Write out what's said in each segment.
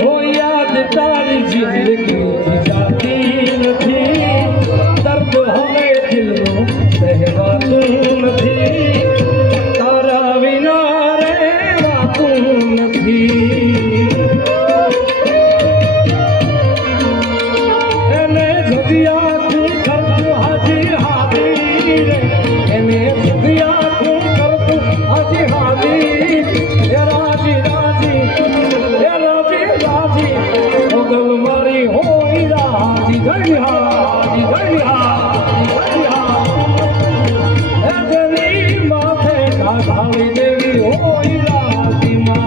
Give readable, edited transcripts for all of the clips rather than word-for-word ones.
હો યાદ તારી જિંદગી જાતી નથી, દર્દ હવે દિલનું સહેવાતું નથી, તારા વિના રહેવાતું નથી. એને જગ્યા તું કરતું હાજી હાજી રે, એને જગ્યા તું કરતું હાજી હાજી, એ રાજી રાજી, એ રાજી રાજી, મોગલ મારી હોય રાજી ગઈ હાજી ગઈ હાજી ગઈ હા, એ તેની માથે ઢાળી દેવી હોય રાજી માં.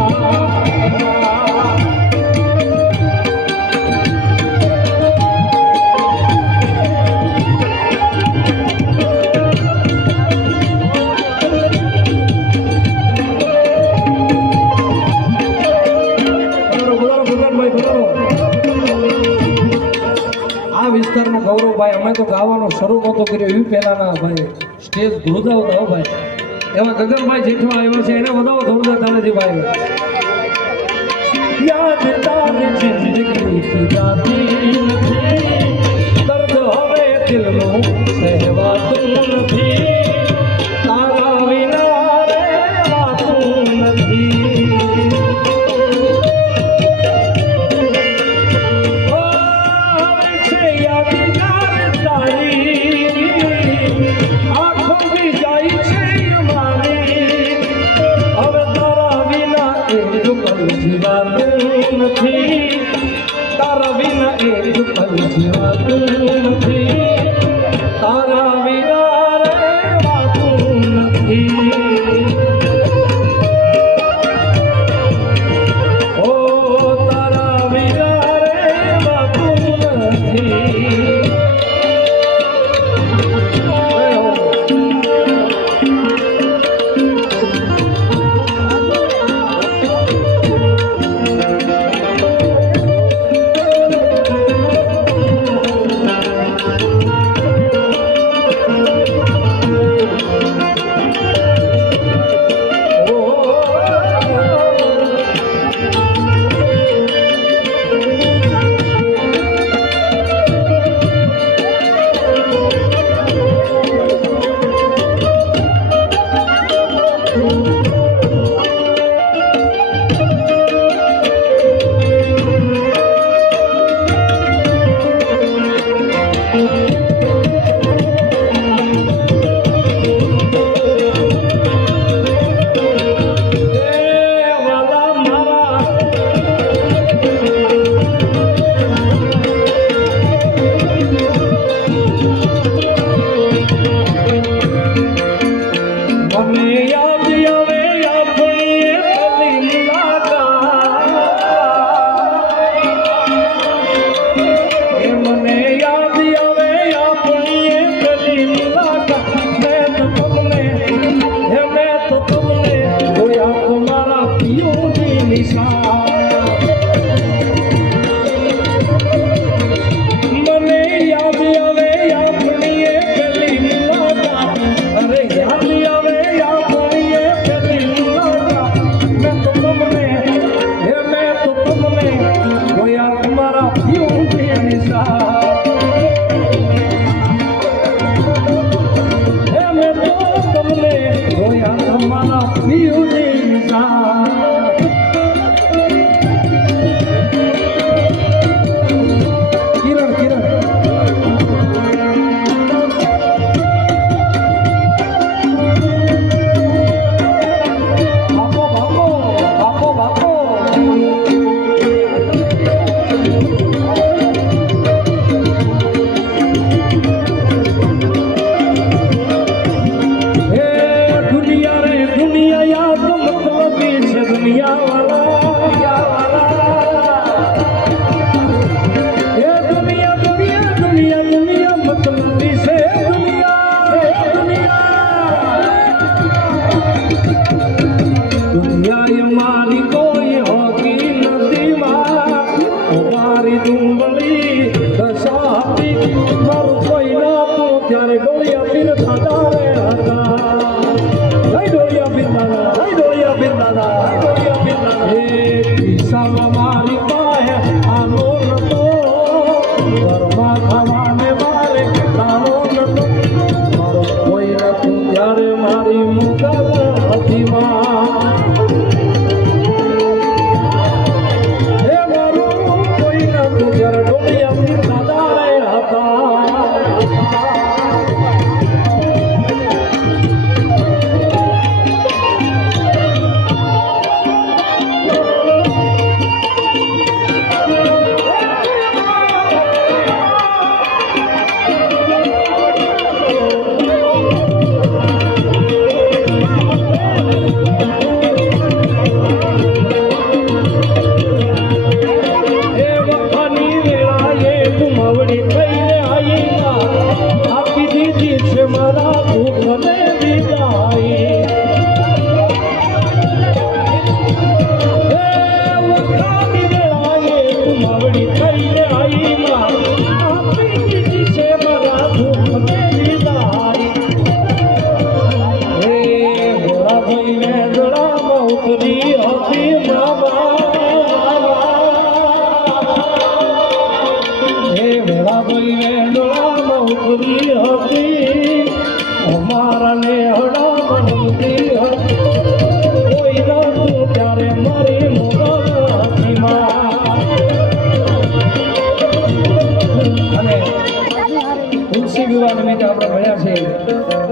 આ વિસ્તારનો ગૌરવ ભાઈ અમે તો ગાવાનો શરૂ નહોતો કર્યો એ પહેલાના ભાઈ સ્ટેજ ધ્રુજાવતા હો ભાઈ, એવા ગગનભાઈ જેઠવા આવ્યો છે એને વધાવો ધોરદાર તાળીથી ભાઈ. યાદ તારી જિંદગી જાતી નથી, દર્દ હવે દિલનું સહેવાતું નથી, તારા વિના રહેવાતું નથી. જીવાતું નથી, તારા વિના એક પલ જીવાતું નથી, તારા વિના રહેવાતું નથી. ઓ તારા વિના રહેવાતું નથી. ખિસ્સામાં મારી પાસે આનો નતો ઘરમાં ખાવાને મારે આનો નતો મારો કોઈ નતું ત્યારે મારી મુગલ હતી માં હે મારું કોઈ નતું ત્યારે ડોડિયા દાદા રે હતા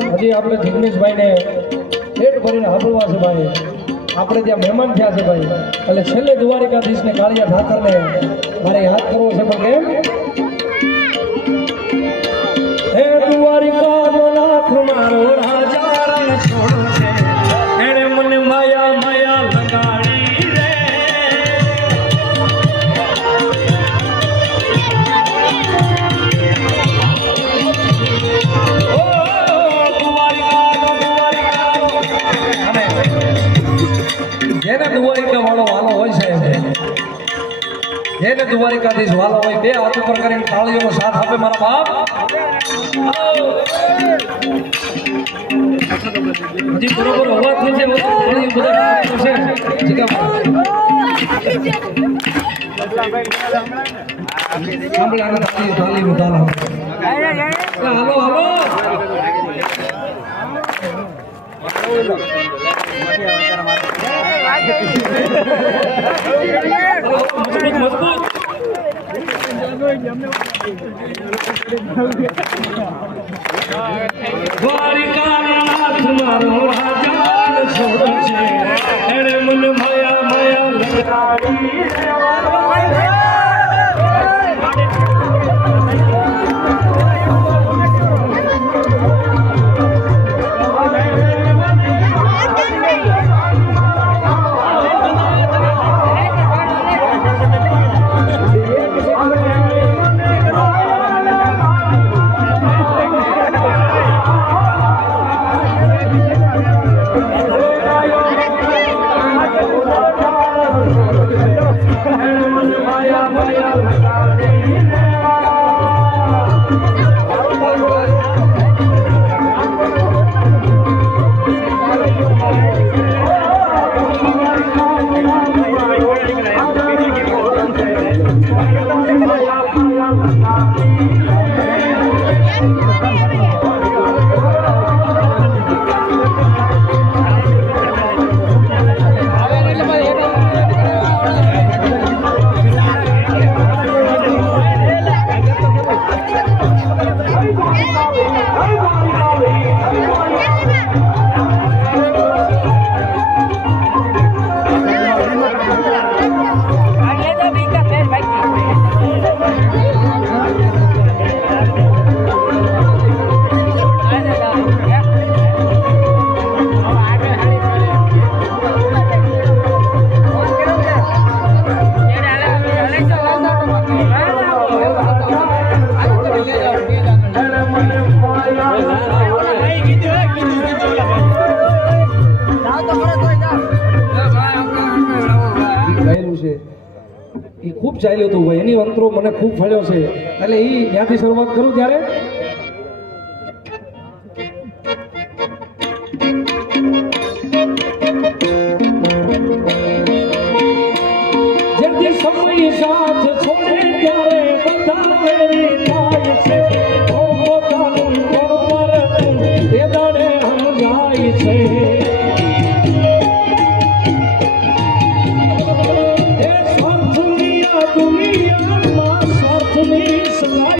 હજી આપણે જિગ્નેશભાઈને પેટ ભરીને હાંભળવા છે ભાઈ આપણે ત્યાં મહેમાન થયા છે ભાઈ એટલે છેલ્લે દ્વારિકાધીશને કાળિયા ઠાકરને મારે યાદ કરવો છે પણ કેમ હે દ્વારિકાનો નાથ મારો રાજા રણ છોડો છે એણે મને માયા માયા લગાડી રે જેને દ્વારિકા વાળો વાલો હોય છે જેને દ્વારિકાધીશ વાલો હોય બે હાથ ઉપર કરીને તાળીઓનો સાથ આપે મારા બાપ હજી બરોબર અવાજ થશે બધા હાલો હાલો મજબૂત દ્વારિકાનો નાથ મારો રાજા છોડો છે એણે મને માયા માયા લગાડી ખૂબ ચાલ્યો હતો ભાઈ, એની અંતરો મને ખૂબ ફળ્યો છે, એટલે એ ત્યાંથી શરૂઆત કરું ત્યારે કોઈ સાથ છોડે ત્યારે બધા વેરી થાય છે પોતાનું કોણ પર એ દાડે સમજાય છે